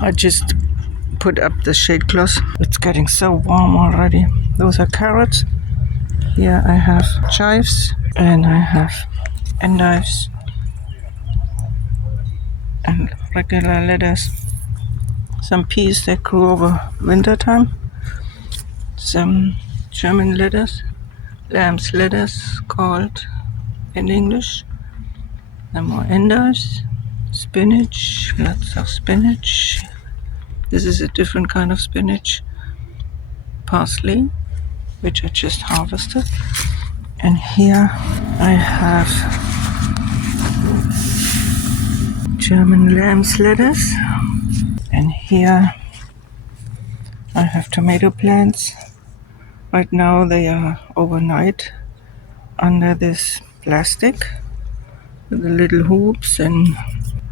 I just put up the shade cloth. It's getting so warm already. Those are carrots. Here I have chives and I have endives and regular lettuce. Some peas that grew over winter time. Some German lettuce, lamb's lettuce called in English. Some more endives, spinach, lots of spinach. This is a different kind of spinach. Parsley, which I just harvested. And here I have German lamb's lettuce. And here I have tomato plants. Right now they are overnight under this plastic with the little hoops, and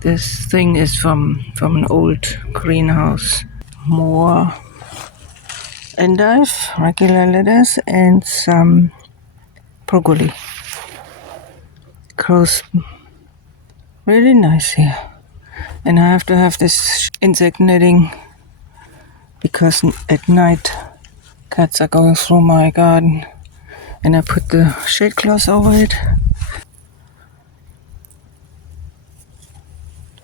this thing is from an old greenhouse. More endive, regular lettuce, and some broccoli. Grows really nice here. And I have to have this insect netting because at night cats are going through my garden, and I put the shade cloth over it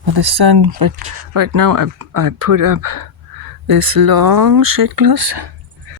for the sun. But right now I put up this long shade cloth